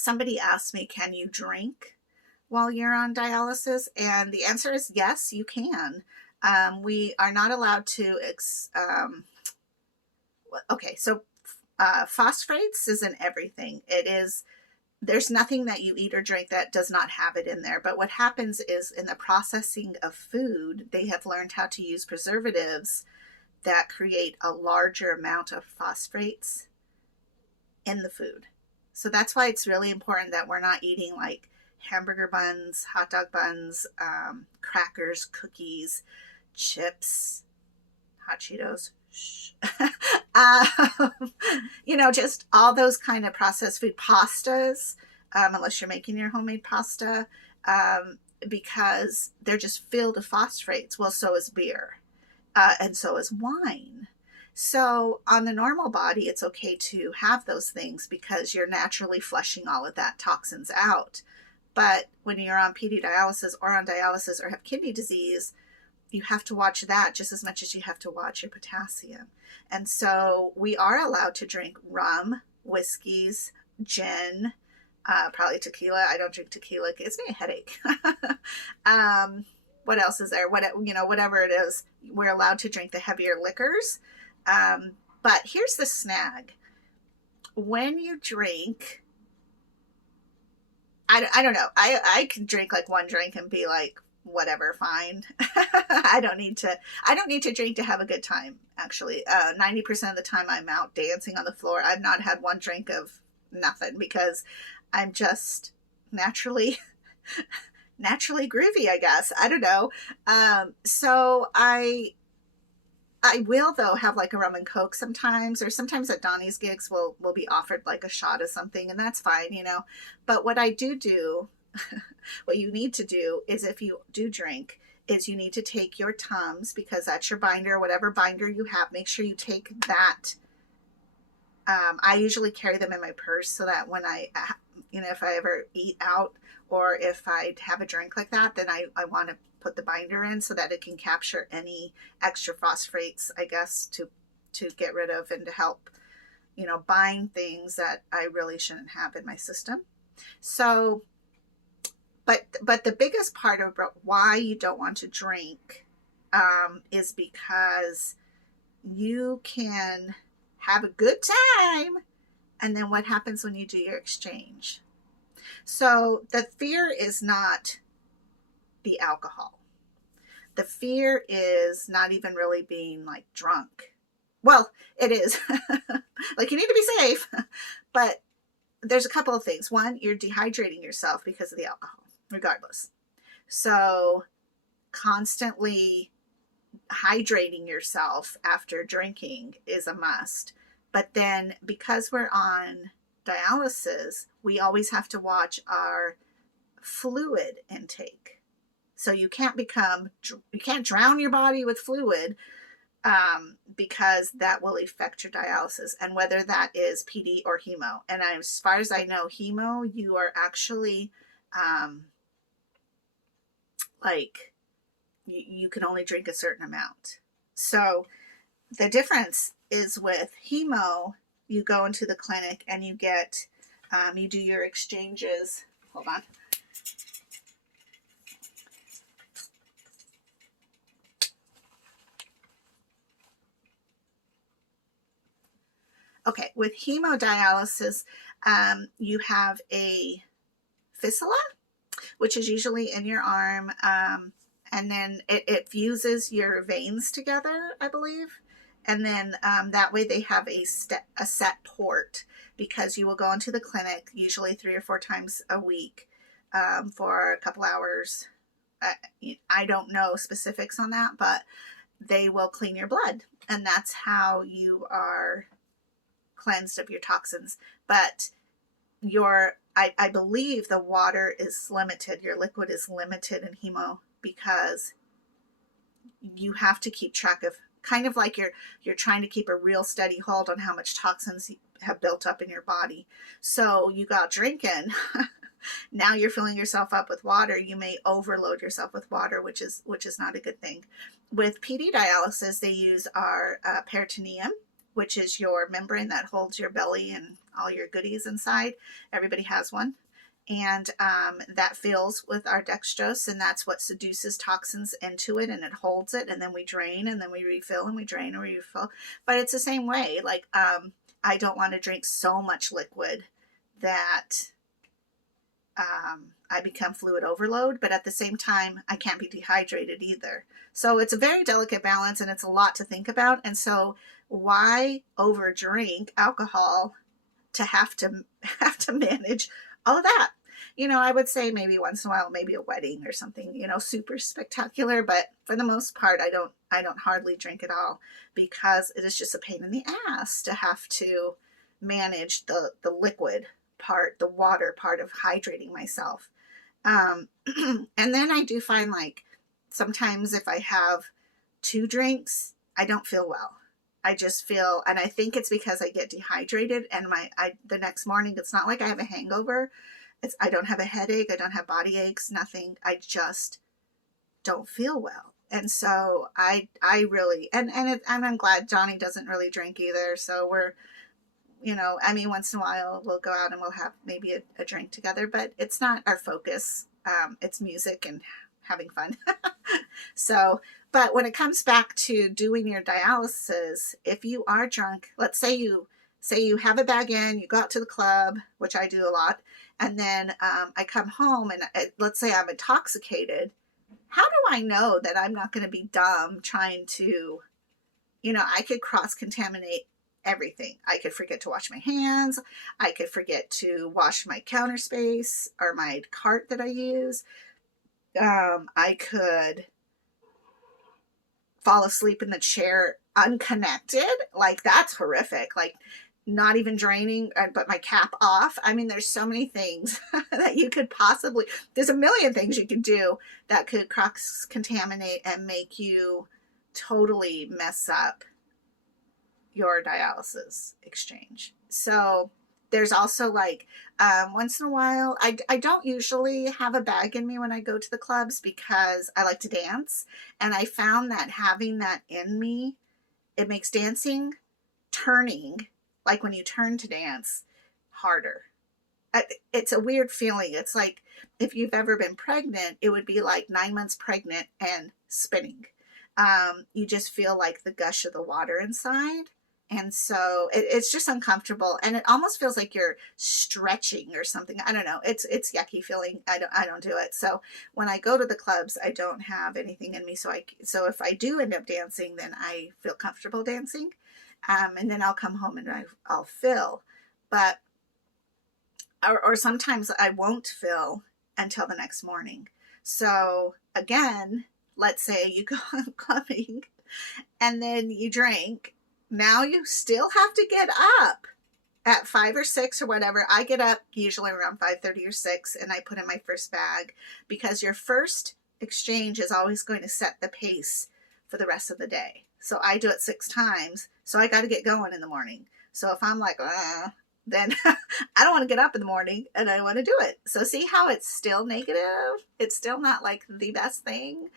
Somebody asked me, can you drink while you're on dialysis? And the answer is yes, you can. We are not allowed to, okay, so phosphates is in everything. There's nothing that you eat or drink that does not have it in there. But what happens is in the processing of food, they have learned how to use preservatives that create a larger amount of phosphates in the food. So that's why it's really important that we're not eating like hamburger buns, hot dog buns, crackers, cookies, chips, hot Cheetos, just all those kind of processed food, pastas, unless you're making your homemade pasta, because they're just filled with phosphates. Well, so is beer, and so is wine. So on the normal body, it's okay to have those things because you're naturally flushing all of that toxins out. But when you're on PD dialysis or on dialysis or have kidney disease, you have to watch that just as much as you have to watch your potassium. And so we are allowed to drink rum, whiskeys, gin, probably tequila. I don't drink tequila. It gives me a headache. What else is there? Whatever it is, we're allowed to drink the heavier liquors. But here's the snag. When you drink, I don't know. I can drink like one drink and be like, whatever, fine. I don't need to drink to have a good time. Actually, 90% of the time I'm out dancing on the floor. I've not had one drink of nothing because I'm just naturally groovy, I guess. I don't know. So I will though have like a rum and coke sometimes, or sometimes at Donnie's gigs we'll be offered like a shot of something, and that's fine, But what I do, what you need to do is, if you do drink, is you need to take your Tums, because that's your binder, whatever binder you have. Make sure you take that. I usually carry them in my purse so that when if I ever eat out or if I have a drink like that, then I want to put the binder in so that it can capture any extra phosphates, I guess, to get rid of and to help, bind things that I really shouldn't have in my system. So, but the biggest part about why you don't want to drink is because you can have a good time, and then what happens when you do your exchange? So the fear is not the alcohol. The fear is not even really being like drunk. Well, it is. Like, you need to be safe. But there's a couple of things. One, you're dehydrating yourself because of the alcohol, regardless. So constantly hydrating yourself after drinking is a must. But then because we're on dialysis, we always have to watch our fluid intake. So you can't drown your body with fluid, because that will affect your dialysis, and whether that is PD or hemo. And as far as I know, hemo, you are actually you can only drink a certain amount. So the difference is with hemo, you go into the clinic and you get, you do your exchanges. Hold on. Okay, with hemodialysis, you have a fistula, which is usually in your arm, and then it fuses your veins together, I believe. And then that way they have a set port, because you will go into the clinic usually 3 or 4 times a week for a couple hours. I don't know specifics on that, but they will clean your blood, and that's how you are cleansed of your toxins. But I believe the water is limited, your liquid is limited in hemo, because you have to keep track of, kind of like you're trying to keep a real steady hold on how much toxins you have built up in your body. So you got drinking. Now you're filling yourself up with water. You may overload yourself with water, which is not a good thing. With PD dialysis, they use our peritoneum, which is your membrane that holds your belly and all your goodies inside. Everybody has one. And that fills with our dextrose, and that's what seduces toxins into it, and it holds it, and then we drain, and then we refill, and we drain and we refill. But it's the same way. Like, I don't want to drink so much liquid that I become fluid overload, but at the same time, I can't be dehydrated either. So it's a very delicate balance, and it's a lot to think about. And so why over drink alcohol to have to manage all of that? You know, I would say maybe once in a while, maybe a wedding or something, you know, super spectacular. But for the most part, I don't hardly drink at all, because it is just a pain in the ass to have to manage the liquid part, the water part of hydrating myself. And then I do find, like, sometimes if I have 2 drinks, I don't feel well. I just feel, and I think it's because I get dehydrated, and the next morning, it's not like I have a hangover. I don't have a headache. I don't have body aches, nothing. I just don't feel well. And so I really, and I'm glad Johnny doesn't really drink either. So we're, you know, I mean, once in a while we'll go out and we'll have maybe a drink together, but it's not our focus. It's music and having fun. So, but when it comes back to doing your dialysis, if you are drunk, let's say you have a bag in, you go out to the club, which I do a lot, and then I come home and let's say I'm intoxicated. How do I know that I'm not going to be dumb trying to, you know, I could cross-contaminate everything. I could forget to wash my hands. I could forget to wash my counter space or my cart that I use. I could fall asleep in the chair unconnected. Like, that's horrific. Like, not even draining, but my cap off. I mean, there's so many things that you could possibly, there's a million things you could do that could cross-contaminate and make you totally mess up your dialysis exchange. So there's also, like, once in a while, I don't usually have a bag in me when I go to the clubs, because I like to dance. And I found that having that in me, it makes dancing, turning, like when you turn to dance, harder. It's a weird feeling. It's like if you've ever been pregnant, it would be like 9 months pregnant and spinning. You just feel like the gush of the water inside. And so it's just uncomfortable, and it almost feels like you're stretching or something. I don't know. It's yucky feeling. I don't do it. So when I go to the clubs, I don't have anything in me. So if I do end up dancing, then I feel comfortable dancing. And then I'll come home and I'll fill, but, or sometimes I won't fill until the next morning. So again, let's say you go clubbing and then you drink. Now you still have to get up at 5 or 6 or whatever. I get up usually around 5:30 or 6, and I put in my first bag, because your first exchange is always going to set the pace for the rest of the day. So I do it 6 times. So I got to get going in the morning. So if I'm like, then I don't want to get up in the morning and I want to do it. So see how it's still negative? It's still not like the best thing.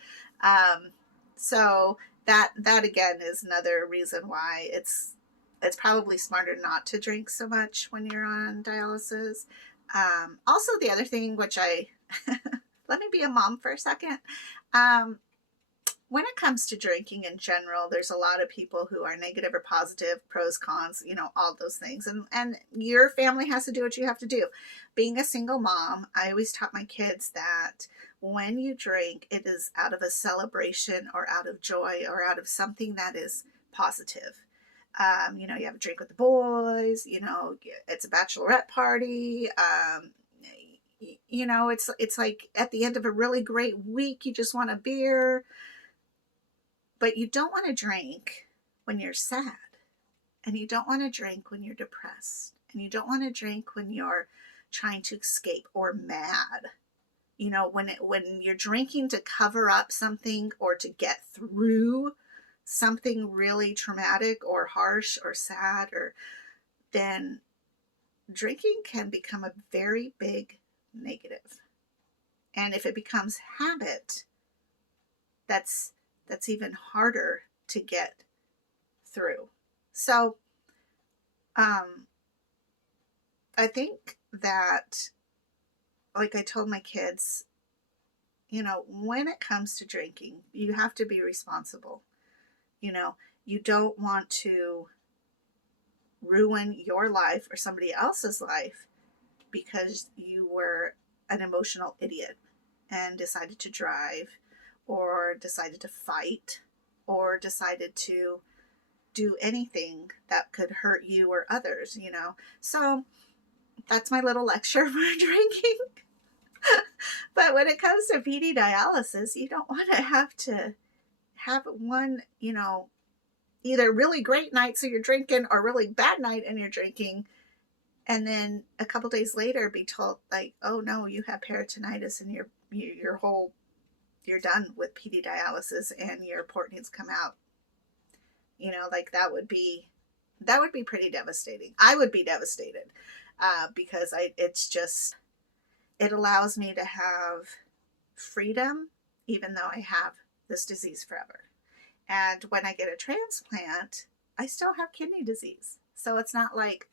So that again is another reason why it's probably smarter not to drink so much when you're on dialysis. Also, the other thing, which let me be a mom for a second. When it comes to drinking in general, there's a lot of people who are negative or positive, pros, cons, you know, all those things. And your family has to do what you have to do. Being a single mom, I always taught my kids that when you drink, it is out of a celebration or out of joy or out of something that is positive. You know, you have a drink with the boys, you know, it's a bachelorette party. You know, it's like at the end of a really great week, you just want a beer. But you don't want to drink when you're sad, and you don't want to drink when you're depressed, and you don't want to drink when you're trying to escape or mad. You know, when you're drinking to cover up something or to get through something really traumatic or harsh or sad, or then drinking can become a very big negative. And if it becomes habit, that's even harder to get through. So Um, I think that, like I told my kids, when it comes to drinking, you have to be responsible. You know, you don't want to ruin your life or somebody else's life because you were an emotional idiot and decided to drive or decided to fight or decided to do anything that could hurt you or others, So that's my little lecture for drinking. But when it comes to PD dialysis, you don't want to have one, either really great night so you're drinking or really bad night and you're drinking, and then a couple days later be told like, oh no, you have peritonitis and you're done with PD dialysis and your port needs to come out. Like that would be pretty devastating. I would be devastated because it allows me to have freedom even though I have this disease forever. And when I get a transplant, I still have kidney disease. So it's not like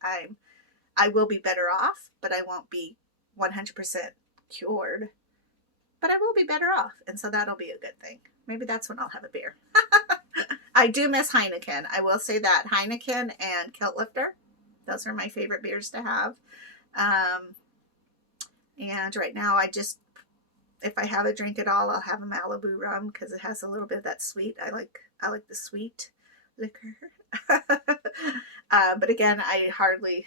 I will be better off, but I won't be 100% cured. But I will be better off. And so that'll be a good thing. Maybe that's when I'll have a beer. I do miss Heineken. I will say that. Heineken and Kilt Lifter. Those are my favorite beers to have. And right now if I have a drink at all, I'll have a Malibu rum because it has a little bit of that sweet. I like the sweet liquor. But again, I hardly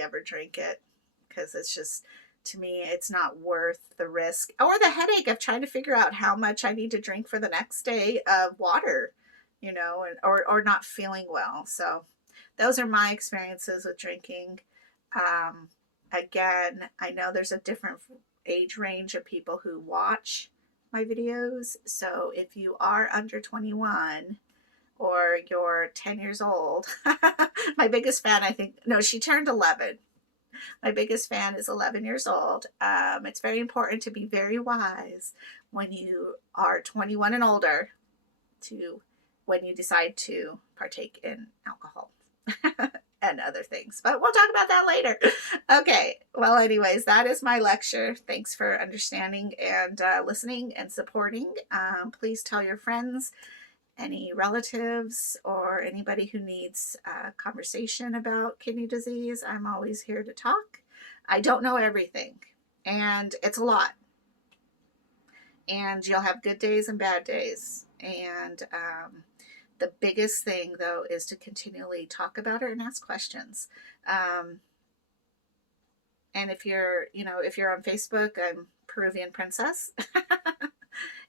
ever drink it because it's just, to me, it's not worth the risk or the headache of trying to figure out how much I need to drink for the next day of water, or not feeling well. So those are my experiences with drinking. Again, I know there's a different age range of people who watch my videos. So if you are under 21 or you're 10 years old, my biggest fan, she turned 11. My biggest fan is 11 years old. It's very important to be very wise when you are 21 and older when you decide to partake in alcohol and other things. But we'll talk about that later. Okay. Well, anyways, that is my lecture. Thanks for understanding and listening and supporting. Please tell your friends, any relatives, or anybody who needs a conversation about kidney disease. I'm always here to talk. I don't know everything, and it's a lot. And you'll have good days and bad days. And the biggest thing, though, is to continually talk about it and ask questions. And if you're on Facebook, I'm Peruvian Princess.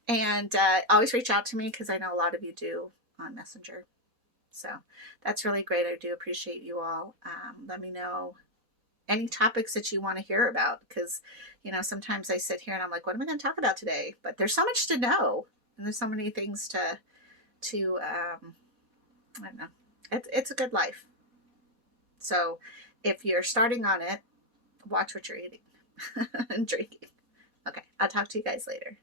And always reach out to me because I know a lot of you do on Messenger. So that's really great. I do appreciate you all. Let me know any topics that you want to hear about because, sometimes I sit here and I'm like, what am I going to talk about today? But there's so much to know and there's so many things to I don't know. It's a good life. So if you're starting on it, watch what you're eating and drinking. Okay, I'll talk to you guys later.